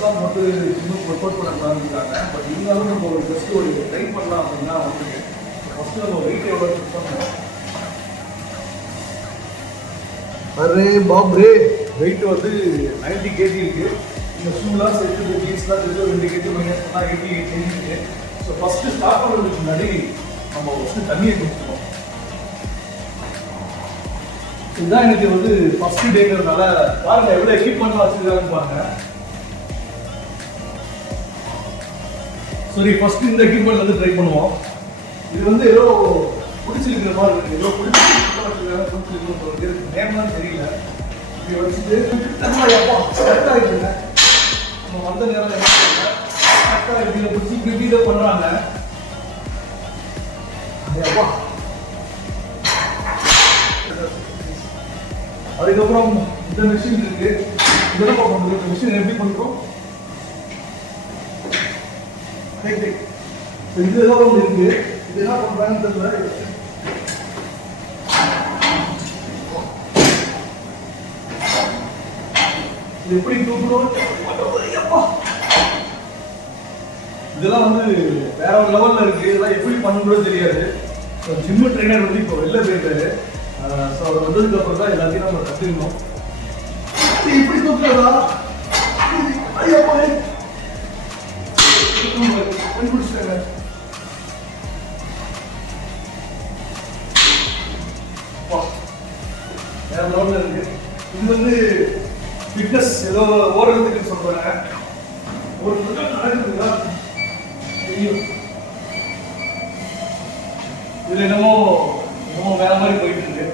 ட்ரெஸ்லாம் போட்டு இன்னும் ஒர்க் பண்ண இருக்காங்க. பட் இருந்தாலும் நம்ம ஒரு ஜஸ்ட் ஒரு ட்ரை பண்ணலாம் அப்படின்னா வந்து ஃபஸ்ட்டு நம்ம வெயிட் எவ்வளோ செக் பண்ணணும். அரே பாப் ரே வெயிட் வந்து 90 kg இருக்குது. இந்த ஷூலாம் சேர்த்து ஜீன்ஸ்லாம் சேர்த்து 2 kg மைனஸ் பண்ணால் 88 kg இருக்குது. ஸோ ஃபஸ்ட்டு ஸ்டார்ட் பண்ணுறதுக்கு முன்னாடி நம்ம ஃபஸ்ட்டு தண்ணியை குடிச்சிக்கணும். இதுதான் எனக்கு வந்து ஃபஸ்ட்டு டேங்கிறதுனால பாருங்க எவ்வளோ எக்யூப்மெண்ட்லாம் வச்சுருக்காங்கன்னு பாருங்க. சரி ஃபஸ்ட்டு இந்த எக்யூப்மெண்ட் வந்து ட்ரை பண்ணுவோம். இது வந்து ஏதோ பிடிச்சிருக்கிற மாதிரி இருக்குது. ஏதோ பிடிச்சிருக்கு நேம்லாம் தெரியல. இப்படி வச்சுட்டு கரெக்டாக இருக்குங்க. நம்ம வந்த நேரம் என்ன கரெக்டாக இதில் பிடிச்சி இப்படி இதை பண்ணுறாங்க. அப்பா அதுக்கப்புறம் இந்த மிஷின் இருக்கு. இதெல்லாம் பண்ணுறது இந்த மிஷின் எப்படி பண்ணுறோம். இது ஏதோ ஒன்று இருக்கு. இது என்ன பண்ணுறாங்கன்னு தெரியல. இது எப்படி தூக்கணும். இதெல்லாம் வந்து வேற ஒரு லெவலில் இருக்கு. இதெல்லாம் எப்படி பண்ணணும் தெரியாது. ஜிம்மு ட்ரைனர் வந்து இப்போ வெளில போயிருக்காரு. ஸோ அவர் வந்ததுக்கு அப்புறம் தான் எல்லாத்தையும் நம்ம கற்றுக்கணும். இப்படி தூக்குறதா ஐயா பிடிச்சிட்டாங்க. வேற லெவலில் இருக்கு. இது வந்து ஃபிட்னஸ் ஏதோ ஓடுறதுக்கு சொல்றாங்க. ஒரு நடக்குதுங்களா தெரியும். இதுல என்னமோ வேற மாதிரி போயிட்டு இருக்கு.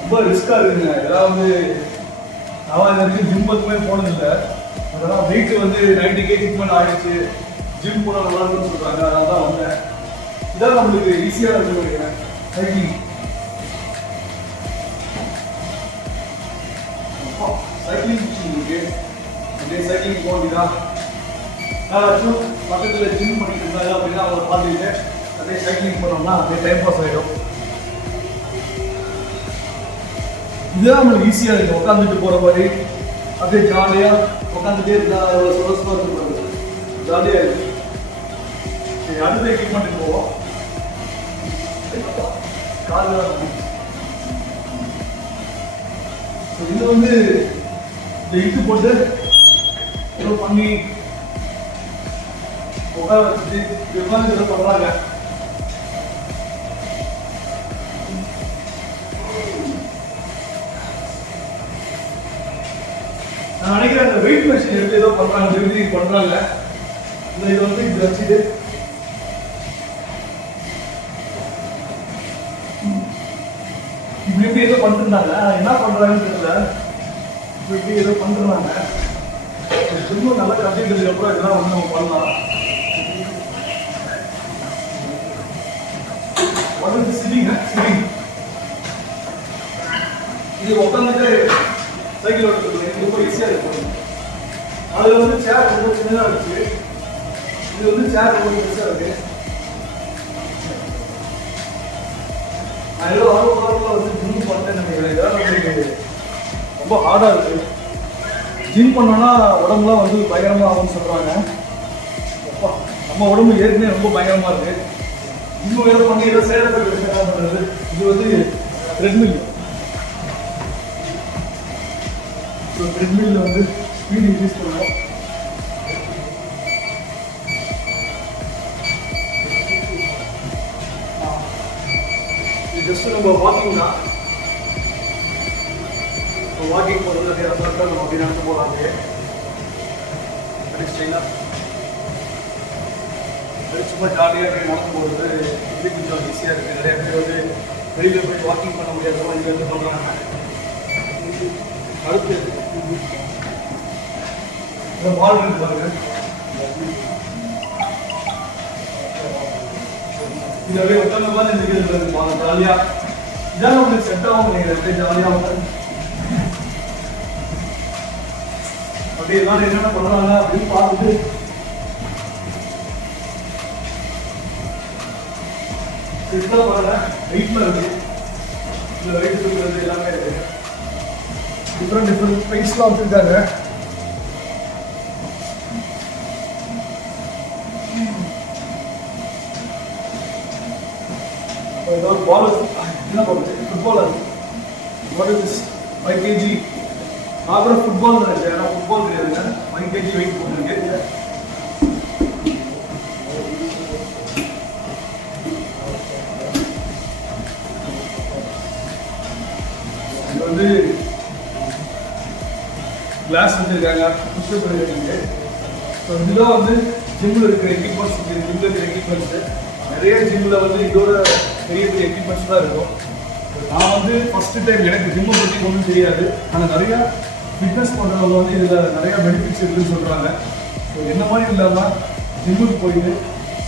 ரொம்ப ரிஸ்கா இருக்குங்க. ஏதாவது நான் எனக்கு ஜிம் பக்கமே போனதில்லை. அதெல்லாம் வெயிட் வந்து 90 kg மேலே ஆயிடுச்சு. ஜிம் போனால் நல்லா இருக்குன்னு சொல்றாங்க. அதனால தான் வந்தேன். இதான் நம்மளுக்கு ஈஸியாக இருக்கு நினைக்கிறேன். சைக்கிளிங் மிஷின் இருக்கு. அப்படியே சைக்கிளிங் போக வேண்டியதான். யாராச்சும் பக்கத்தில் ஜிம் பண்ணிட்டு இருந்தாங்க அப்படின்னா அவங்களை பார்த்துக்கிட்டு அப்படியே சைக்கிளிங் பண்ணோம்னா அப்படியே டைம் பாஸ் ஆகிடும். இதுதான் நம்மளுக்கு ஈஸியாக இருக்குது. உட்காந்துட்டு போகிற மாதிரி அப்படியே ஜாலியாக உட்காந்துட்டே இருந்தா சுலசமாக இருக்கக்கூடாது. ஜாலியாக இருக்கு. சரி அடுத்த எக்யூப்மெண்ட்டுக்கு போவோம். இது வந்து இந்த இட்டு போட்டு ஏதோ பண்ணி உட்கார வச்சுட்டு உட்காந்து ஏதோ பண்ணுறாங்க. நான் நினைக்கிறேன் அந்த வெயிட் மெஷின் எடுத்து ஏதோ பண்ணுறாங்க. எப்படி பண்ணுறாங்க. இந்த இது வந்து இது வச்சுட்டு இப்படி ஏதோ பண்ணிருந்தாங்க. என்ன பண்றாங்கன்னு தெரியல. இப்படி ஏதோ பண்றாங்க. ரொம்ப நல்லா கட்டிட்டதுக்கு அப்புறம் இதெல்லாம் வந்து நம்ம பண்ணலாம். சிட்டிங்க சிட்டிங் இது உட்காந்துட்டு சைக்கிள் ஓட்டுறது ரொம்ப ஈஸியாக இருக்கும். அதில் வந்து சேர் ரொம்ப சின்னதாக இருக்கு. இது வந்து சேர் ரொம்ப பெருசாக இருக்கு. நான் ஏதோ ஆர்வம் வந்து ஜிம் பண்ணேன்னு நினைக்கிறேன். இதெல்லாம் நம்மளுக்கு ரொம்ப ஹார்டாக இருக்குது. ஜிம் பண்ணோன்னா உடம்புலாம் வந்து பயங்கரமாக ஆகும்னு சொல்கிறாங்க. அப்பா நம்ம உடம்பு ஏற்கனவே ரொம்ப பயங்கரமாக இருக்குது. இன்னும் ஏதோ பண்ணி ஏதோ சேலத்தை பண்ணுறது. இது வந்து ட்ரெட்மில். ஸோ ட்ரெட்மில்ல வந்து ஸ்பீட் இன்க்ரீஸ் பண்ணுவோம். ஜஸ்ட் நம்ம வாக்கிங் தான். வாக்கிங் போகிறது நிறைய இடத்துல நம்ம அப்படி நடந்து போகலாம். ஸ்டைலாக சும்மா ஜாலியாக நடந்து போகிறது இது கொஞ்சம் ஈஸியாக இருக்குது. நிறைய பேர் வந்து வெளியில் போய் வாக்கிங் பண்ண முடியாதவங்க இங்கே வந்து பண்ணுறாங்க. அடுத்து இந்த மால் இருக்கு பாருங்க. இது அப்படியே உட்காந்த மாதிரி இருக்கிறது ஜாலியாக. இதான் உங்களுக்கு செட் ஆகும் நினைக்கிறேன். அப்படியே ஜாலியாக உட்காந்து அப்படியே எல்லாரும் என்னென்ன பண்ணுறாங்க அப்படின்னு பார்த்துட்டு இதுதான் பாருங்க வெயிட்டில் இருக்குது. இந்த வெயிட் இருக்கிறது எல்லாமே இருக்குது. டிஃப்ரெண்ட் ப்ரைஸ்லாம் வச்சுருக்காங்க. ஏதாவது பால் என்ன பண்ணுறது, ஃபுட்பால் அது வாட் இஸ் திஸ் 5 kg. நான் கூட ஃபுட்பால் நினைச்சேன், ஏன்னா ஃபுட்பால் கிடையாதுங்க. 5 kg வெயிட் போட்டுருக்கு. இது வந்து கிளாஸ் வச்சுருக்காங்க, புஷ்அப் பண்ணியிருக்காங்க. ஸோ இதுதான் வந்து ஜிம்மில் இருக்கிற எக்யூப்மெண்ட்ஸ். ஜிம்மில் இருக்கிற எக்யூப்மெண்ட்ஸு நிறைய ஜிம்மில் வந்து இதோட பெரிய பெரிய எக்யூப்மெண்ட்ஸ் தான் இருக்கும். நான் வந்து ஃபஸ்ட்டு டைம், எனக்கு ஜிம்மை பற்றி ஒன்றும் தெரியாது. ஆனால் நிறையா ஃபிட்னஸ் பண்ணுறவங்க வந்து இதில் நிறையா பெனிஃபிட்ஸ் இருக்குதுன்னு சொல்கிறாங்க. ஸோ என்ன மாதிரி இல்லாமல் ஜிம்முக்கு போயிட்டு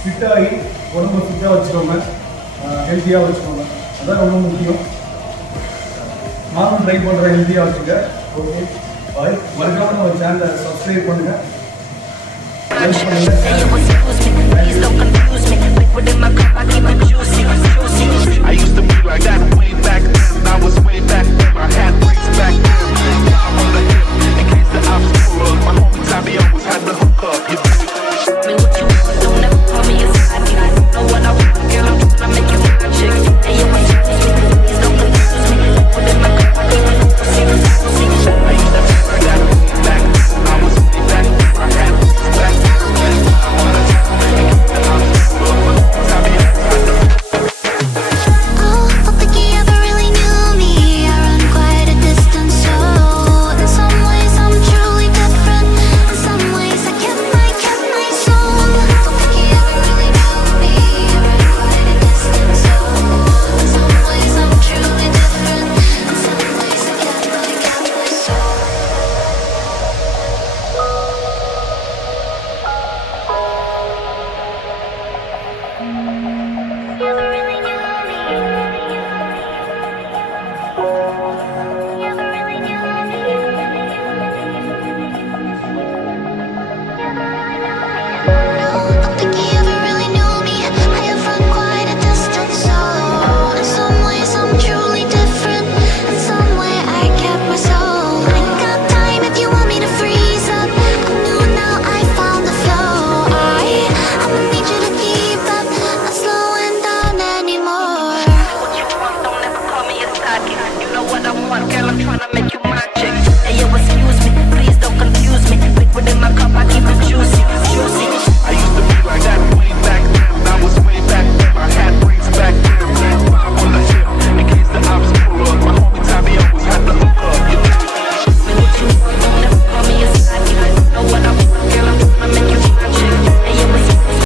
ஃபிட்டாகி உடம்பை ஃபிட்டாக வச்சுக்கோங்க, ஹெல்த்தியாக வச்சுக்கோங்க. அதான் ரொம்ப முக்கியம். நானும் ட்ரை பண்ணுறேன் ஹெல்த்தியாக வச்சுக்க. Okay bye. மறக்காமல் நம்ம சேனலை சப்ஸ்கிரைப் பண்ணுங்கள், லைக் பண்ணுங்கள். I used to be like that way back